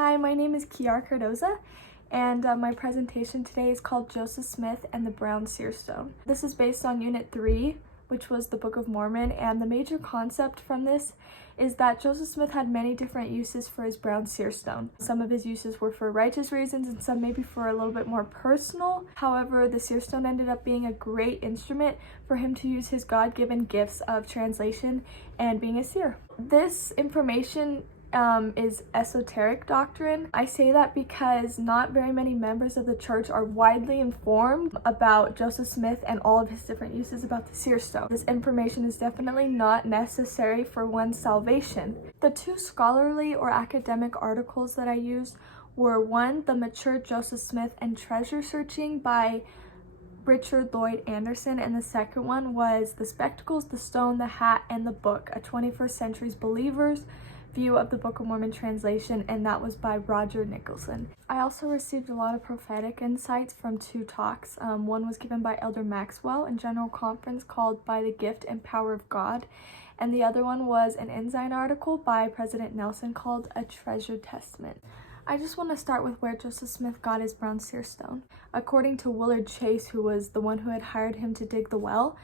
Hi, my name is Kiara Cardoza, and my presentation today is called Joseph Smith and the Brown Seer Stone. This is based on Unit 3, which was the Book of Mormon, and the major concept from this is that Joseph Smith had many different uses for his brown seer stone. Some of his uses were for righteous reasons and some maybe for a little bit more personal. However, the seer stone ended up being a great instrument for him to use his God-given gifts of translation and being a seer. This information is esoteric doctrine. I say that because not very many members of the church are widely informed about Joseph Smith and all of his different uses about the seer stone. This information is definitely not necessary for one's salvation. The two scholarly or academic articles that I used were one, The Mature Joseph Smith and Treasure Searching by Richard Lloyd Anderson, and the second one was The Spectacles, the Stone, the Hat, and the Book, a 21st Century Believer's View of the Book of Mormon translation, and that was by Roger Nicholson. I also received a lot of prophetic insights from two talks. One was given by Elder Maxwell in General Conference called By the Gift and Power of God, and the other one was an Ensign article by President Nelson called A Treasured Testament. I just want to start with where Joseph Smith got his brown seer stone. According to Willard Chase, who was the one who had hired him to dig the well,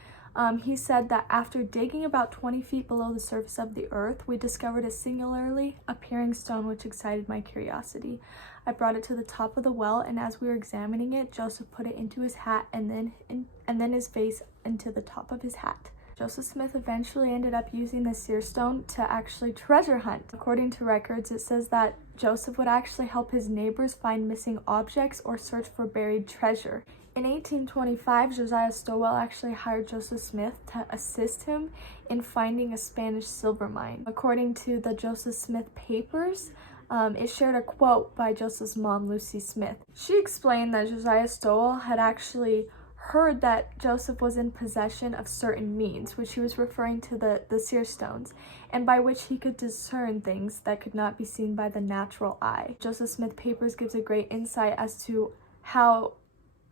he said that after digging about 20 feet below the surface of the earth, we discovered a singularly appearing stone which excited my curiosity. I brought it to the top of the well, and as we were examining it, Joseph put it into his hat and then his face into the top of his hat. Joseph Smith eventually ended up using the seer stone to actually treasure hunt. According to records, it says that Joseph would actually help his neighbors find missing objects or search for buried treasure. In 1825, Josiah Stowell actually hired Joseph Smith to assist him in finding a Spanish silver mine. According to the Joseph Smith papers, it shared a quote by Joseph's mom, Lucy Smith. She explained that Josiah Stowell had actually heard that Joseph was in possession of certain means, which he was referring to the seer stones, and by which he could discern things that could not be seen by the natural eye. Joseph Smith papers gives a great insight as to how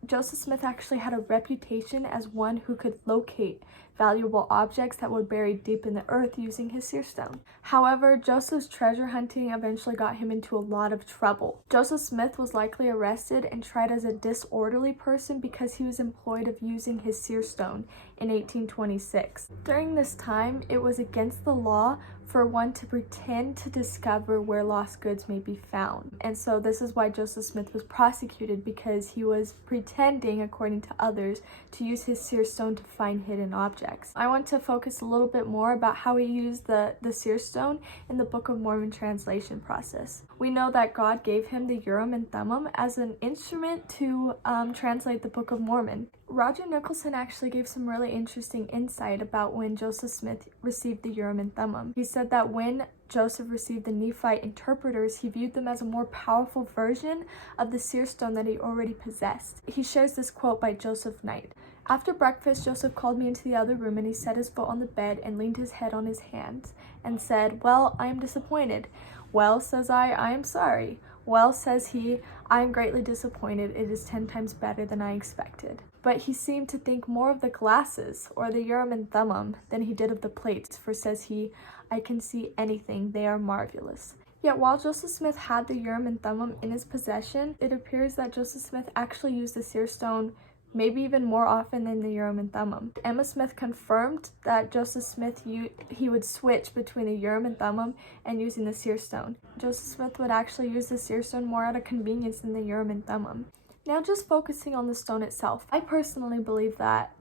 Joseph Smith actually had a reputation as one who could locate valuable objects that were buried deep in the earth using his seer stone. However, Joseph's treasure hunting eventually got him into a lot of trouble. Joseph Smith was likely arrested and tried as a disorderly person because he was employed of using his seer stone in 1826. During this time, it was against the law for one to pretend to discover where lost goods may be found. And so this is why Joseph Smith was prosecuted, because he was pretending, according to others, to use his seer stone to find hidden objects. I want to focus a little bit more about how he used the seer stone in the Book of Mormon translation process. We know that God gave him the Urim and Thummim as an instrument to translate the Book of Mormon. Roger Nicholson actually gave some really interesting insight about when Joseph Smith received the Urim and Thummim. He said that when Joseph received the Nephite interpreters, he viewed them as a more powerful version of the seer stone that he already possessed. He shares this quote by Joseph Knight. After breakfast, Joseph called me into the other room, and he set his foot on the bed and leaned his head on his hands and said, "Well, I am disappointed." "Well," says I am sorry." "Well," says he, "I am greatly disappointed. It is 10 times better than I expected." But he seemed to think more of the glasses, or the Urim and Thummim, than he did of the plates, for says he, "I can see anything, they are marvelous." Yet while Joseph Smith had the Urim and Thummim in his possession, it appears that Joseph Smith actually used the seer stone maybe even more often than the Urim and Thummim. Emma Smith confirmed that Joseph Smith he would switch between the Urim and Thummim and using the seer stone. Joseph Smith would actually use the seer stone more out of convenience than the Urim and Thummim. Now, just focusing on the stone itself, I personally believe that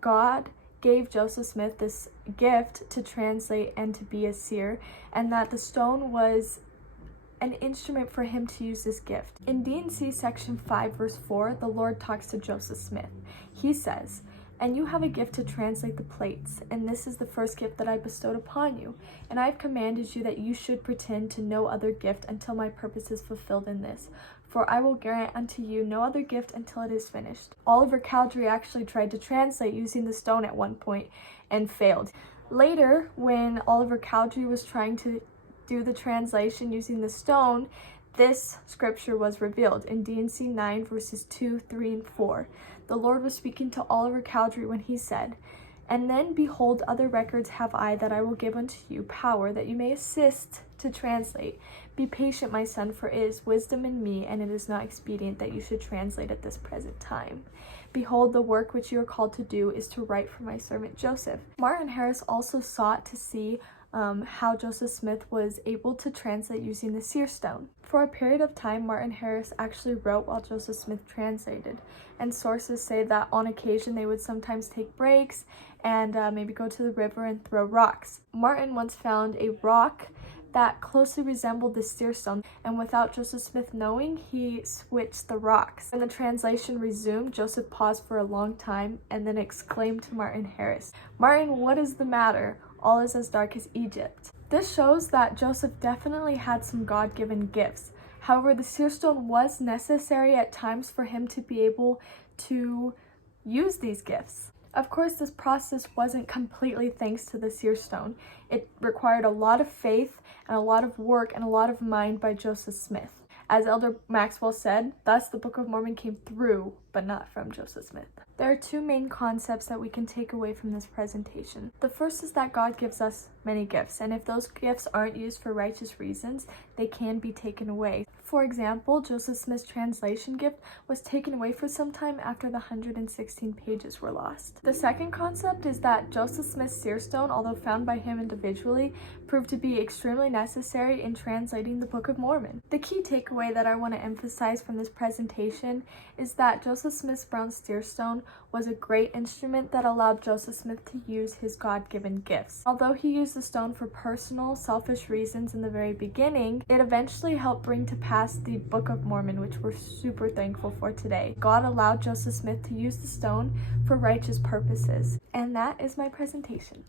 God gave Joseph Smith this gift to translate and to be a seer, and that the stone was an instrument for him to use this gift. In D&C section 5 verse 4, the Lord talks to Joseph Smith. He says, "And you have a gift to translate the plates, and this is the first gift that I bestowed upon you. And I have commanded you that you should pretend to no other gift until my purpose is fulfilled in this. For I will grant unto you no other gift until it is finished." Oliver Cowdery actually tried to translate using the stone at one point and failed. Later, when Oliver Cowdery was trying to do the translation using the stone, this scripture was revealed in D&C 9 verses 2, 3, and 4. The Lord was speaking to Oliver Cowdery when he said, "And then behold, other records have I that I will give unto you, power that you may assist to translate, Be patient, my son, for it is wisdom in me, and it is not expedient that you should translate at this present time. Behold, the work which you are called to do is to write for my servant Joseph. Martin Harris also sought to see how Joseph Smith was able to translate using the Seer stone. For a period of time, Martin Harris actually wrote while Joseph Smith translated, and sources say that on occasion they would sometimes take breaks and maybe go to the river and throw rocks. Martin once found a rock that closely resembled the Seer stone, and without Joseph Smith knowing, he switched the rocks. When the translation resumed, Joseph paused for a long time and then exclaimed to Martin Harris, "Martin, what is the matter? All is as dark as Egypt." This shows that Joseph definitely had some God-given gifts. However, the Seer stone was necessary at times for him to be able to use these gifts. Of course, this process wasn't completely thanks to the Seer stone. It required a lot of faith and a lot of work and a lot of mind by Joseph Smith. As Elder Maxwell said, thus the Book of Mormon came through, but not from Joseph Smith. There are two main concepts that we can take away from this presentation. The first is that God gives us many gifts, and if those gifts aren't used for righteous reasons, they can be taken away. For example, Joseph Smith's translation gift was taken away for some time after the 116 pages were lost. The second concept is that Joseph Smith's Seer stone, although found by him individually, proved to be extremely necessary in translating the Book of Mormon. The key takeaway that I want to emphasize from this presentation is that Joseph Smith's brown Seer stone was a great instrument that allowed Joseph Smith to use his God-given gifts. Although he used the stone for personal, selfish reasons in the very beginning, it eventually helped bring to pass the Book of Mormon, which we're super thankful for today. God allowed Joseph Smith to use the stone for righteous purposes. And that is my presentation.